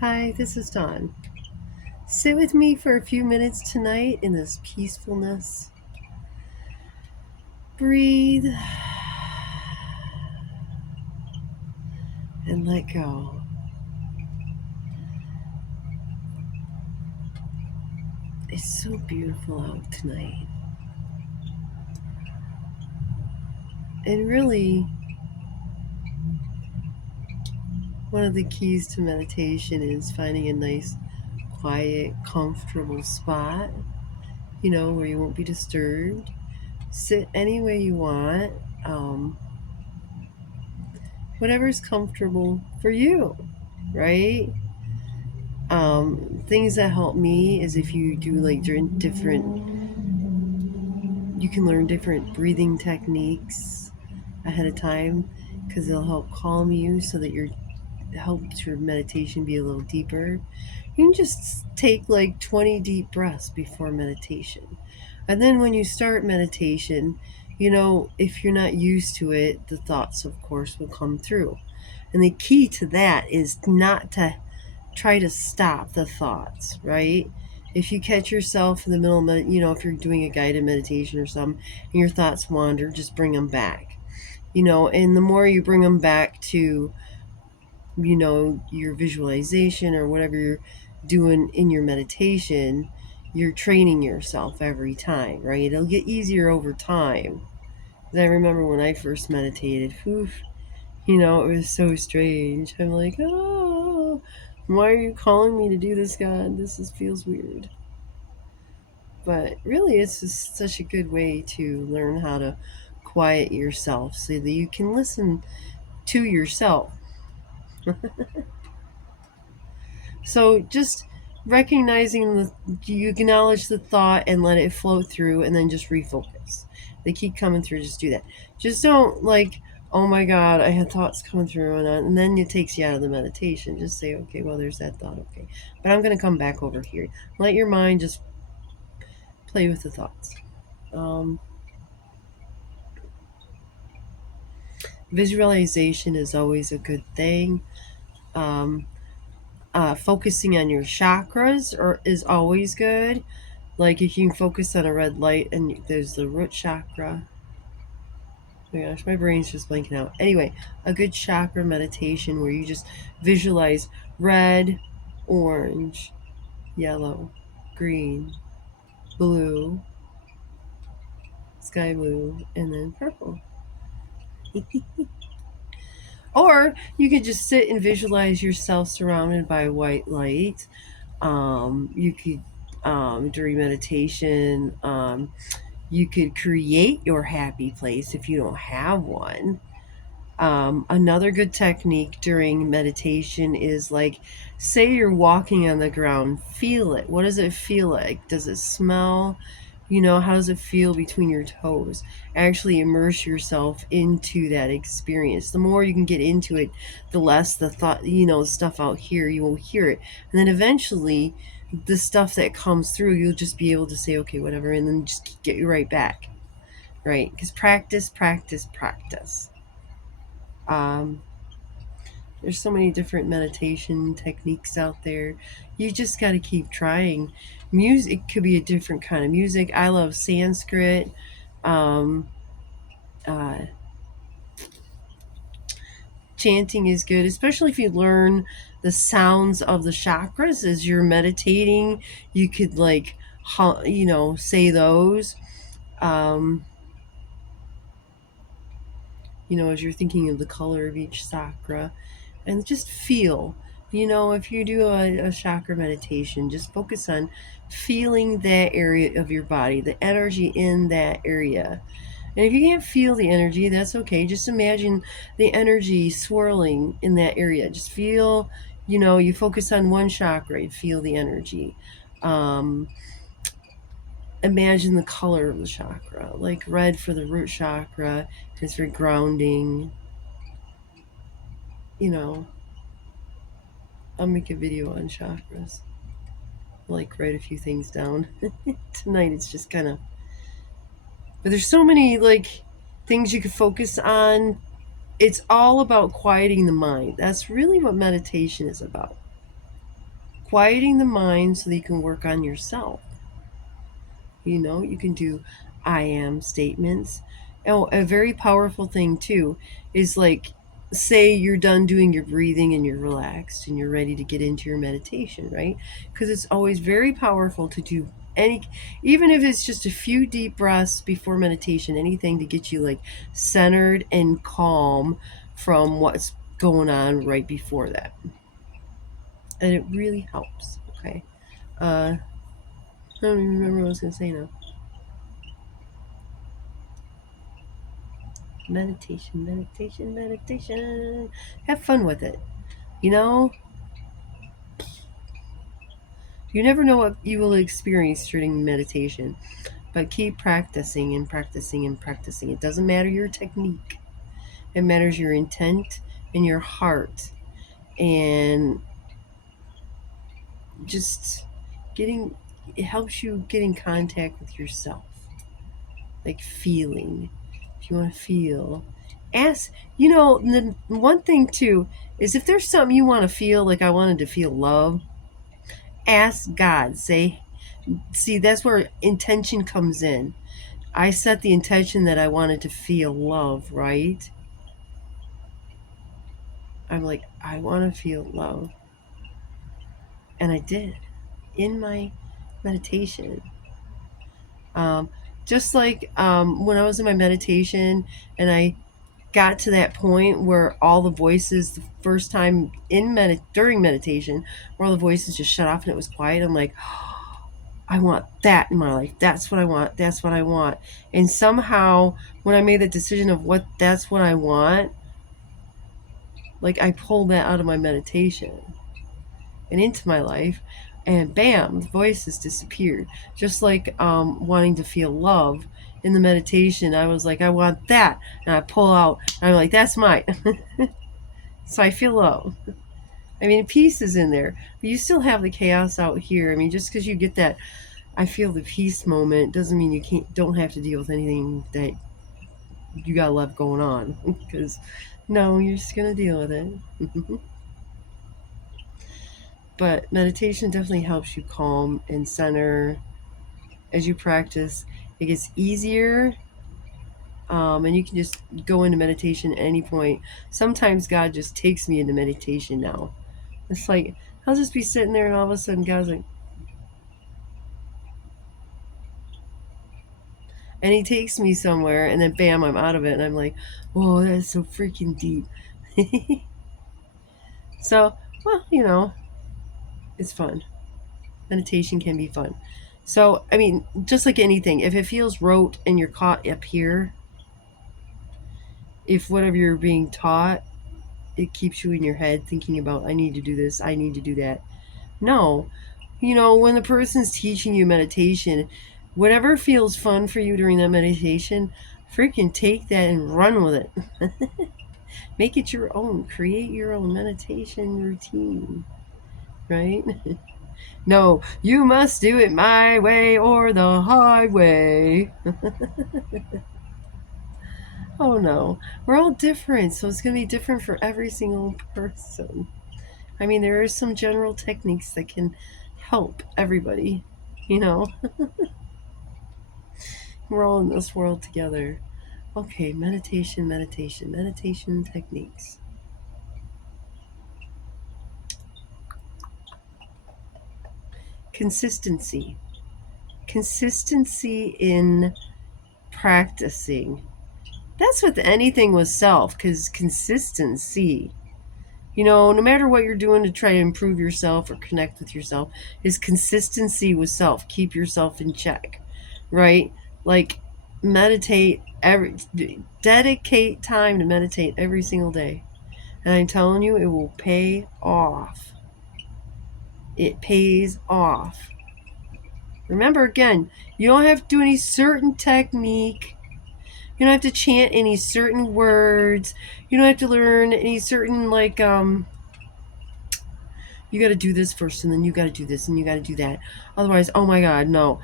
Hi, this is Dawn. Sit with me for a few minutes tonight in this peacefulness. Breathe and let go. It's so beautiful out tonight. And really, one of the keys to meditation is finding a nice, quiet, comfortable spot, where you won't be disturbed. Sit any way you want, um, whatever's comfortable for you, right? Things that help me is if you do like you can learn different breathing techniques ahead of time because they'll help calm you so that helps your meditation be a little deeper. You can just take like 20 deep breaths before meditation. And then when you start meditation, if you're not used to it, the thoughts, of course, will come through. And the key to that is not to try to stop the thoughts, right? If you catch yourself in the middle of, if you're doing a guided meditation or something and your thoughts wander, just bring them back. And the more you bring them back to, your visualization or whatever you're doing in your meditation, you're training yourself every time, right? It'll get easier over time. I remember when I first meditated, oof, it was so strange. I'm like, oh, why are you calling me to do this, God? Feels weird. But really, it's just such a good way to learn how to quiet yourself so that you can listen to yourself. So just recognizing you acknowledge the thought and let it flow through and then just refocus. They keep coming through, just do that. Just don't like, oh my God, I had thoughts coming through, and then it takes you out of the meditation. Just say, okay, well, there's that thought, okay. But I'm going to come back over here. Let your mind just play with the thoughts. Um, Visualization is always a good thing. Um, Focusing on your chakras is always good. Like if you can focus on a red light and there's the root chakra. Oh my gosh, my brain's just blanking out. Anyway, a good chakra meditation where you just visualize red, orange, yellow, green, blue, sky blue, and then purple. Or you could just sit and visualize yourself surrounded by white light. You could, during meditation, you could create your happy place if you don't have one. Another good technique during meditation is like, say you're walking on the ground, feel it. What does it feel like? Does it smell? How does it feel between your toes? Actually immerse yourself into that experience. The more you can get into it, the less the thought, stuff out here, you won't hear it. And then eventually, the stuff that comes through, you'll just be able to say, okay, whatever, and then just get you right back, right? Because practice, practice, practice. Um, there's so many different meditation techniques out there. You just got to keep trying. Music could be a different kind of music. I love Sanskrit. Um, uh, Chanting is good, especially if you learn the sounds of the chakras as you're meditating. You could like, say those. Um, as you're thinking of the color of each chakra, and just feel. If you do a chakra meditation, just focus on feeling that area of your body, the energy in that area. And if you can't feel the energy, that's okay. Just imagine the energy swirling in that area. Just feel, you focus on one chakra, you feel the energy. Um, Imagine the color of the chakra, like red for the root chakra, it's for grounding. You know, I'll make a video on chakras. Like write a few things down. Tonight it's just kind of, but there's so many like things you could focus on. It's all about quieting the mind. That's really what meditation is about. quieting the mind so that you can work on yourself. You can do I am statements. Oh, a very powerful thing too is like, say you're done doing your breathing and you're relaxed and you're ready to get into your meditation, right? Because it's always very powerful to do any, even if it's just a few deep breaths before meditation, anything to get you like centered and calm from what's going on right before that. And it really helps. Okay. I don't even remember what I was going to say now. Meditation, meditation, meditation. Have fun with it. You know, you never know what you will experience during meditation, but keep practicing and practicing and practicing. It doesn't matter your technique, it matters your intent and your heart, and just getting it helps you get in contact with yourself, like feeling. If you want to feel, ask. The one thing too is, if there's something you want to feel, like I wanted to feel love, ask God. See, that's where intention comes in. I set the intention that I wanted to feel love, right? I'm like, I want to feel love. And I did in my meditation. Um, just like when I was in my meditation and I got to that point where all the voices, the first time during meditation, where all the voices just shut off and it was quiet, I'm like, I want that in my life. That's what I want. That's what I want. And somehow, when I made the decision of that's what I want, like I pulled that out of my meditation and into my life, and bam, the voices disappeared. Just like wanting to feel love in the meditation, I was like, I want that, and I pull out, and I'm like, that's mine. So I feel love. I mean, peace is in there, but you still have the chaos out here. I mean, just because you get that I feel the peace moment doesn't mean you don't have to deal with anything that you got left going on. Because no, you're just gonna deal with it. But meditation definitely helps you calm and center as you practice. It gets easier, and you can just go into meditation at any point. Sometimes God just takes me into meditation now. It's like I'll just be sitting there, and all of a sudden God's like, and He takes me somewhere, and then bam, I'm out of it, and I'm like, whoa, that's so freaking deep. So, well, it's fun. Meditation can be fun. So, I mean, just like anything, if it feels rote and you're caught up here, if whatever you're being taught, it keeps you in your head thinking about, I need to do this, I need to do that. No. When the person's teaching you meditation, whatever feels fun for you during that meditation, freaking take that and run with it. Make it your own. Create your own meditation routine, right? No, you must do it my way or the highway. Oh no, we're all different, so it's going to be different for every single person. I mean, there are some general techniques that can help everybody, you know? We're all in this world together. Okay, meditation, meditation, meditation techniques. Consistency. Consistency in practicing. That's with anything with self, because consistency, no matter what you're doing to try to improve yourself or connect with yourself, is consistency with self. Keep yourself in check, right? Like meditate dedicate time to meditate every single day. And I'm telling you, it will pay off. It pays off. Remember, again, you don't have to do any certain technique. You don't have to chant any certain words. You don't have to learn any certain, you got to do this first, and then you got to do this, and you got to do that. Otherwise, oh my God, no.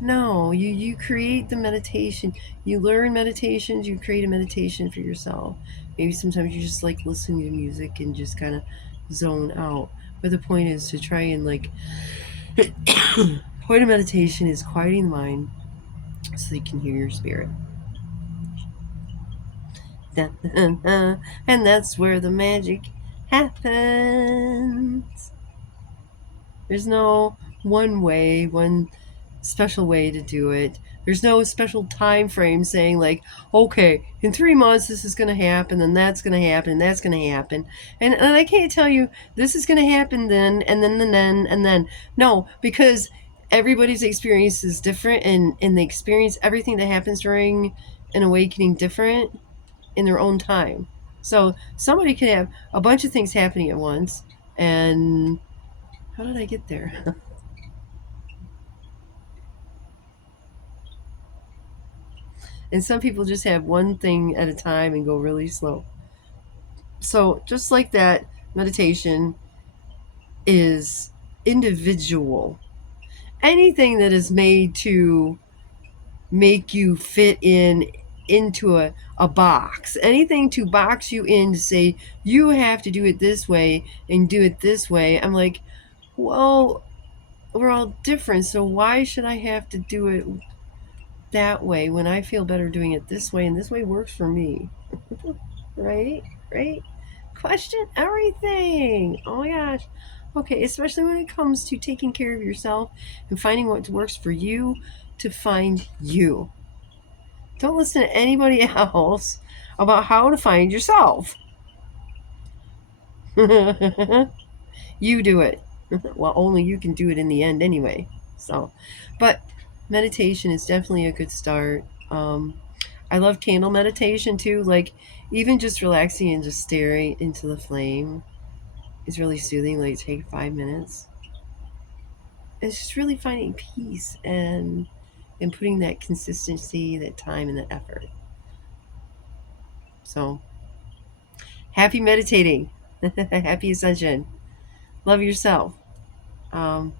No, you create the meditation. You learn meditations, you create a meditation for yourself. Maybe sometimes you just like listening to music and just kind of zone out. But the point is to try and like, point of meditation is quieting the mind so you can hear your spirit. And that's where the magic happens. There's no one special way to do it. There's no special time frame saying like, okay, in 3 months this is going to happen, then that's going to happen, and that's going to happen, and I can't tell you this is going to happen then, and then. No, because everybody's experience is different, and they experience everything that happens during an awakening different in their own time. So somebody can have a bunch of things happening at once, and how did I get there? And some people just have one thing at a time and go really slow. So, just like that, meditation is individual. Anything that is made to make you fit into a box, anything to box you in to say you have to do it this way and do it this way, I'm like, well, we're all different, so why should I have to do it that way when I feel better doing it this way and this way works for me? Right? Right? Question everything. Oh my gosh. Okay, especially when it comes to taking care of yourself and finding what works for you to find you. Don't listen to anybody else about how to find yourself. You do it. Well, only you can do it in the end anyway. So, but meditation is definitely a good start. I love candle meditation too. Like, even just relaxing and just staring into the flame is really soothing. Like, take 5 minutes. It's just really finding peace and putting that consistency, that time, and that effort. So, happy meditating. Happy ascension. Love yourself. Um,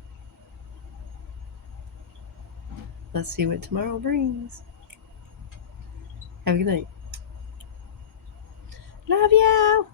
let's see what tomorrow brings. Have a good night. Love you.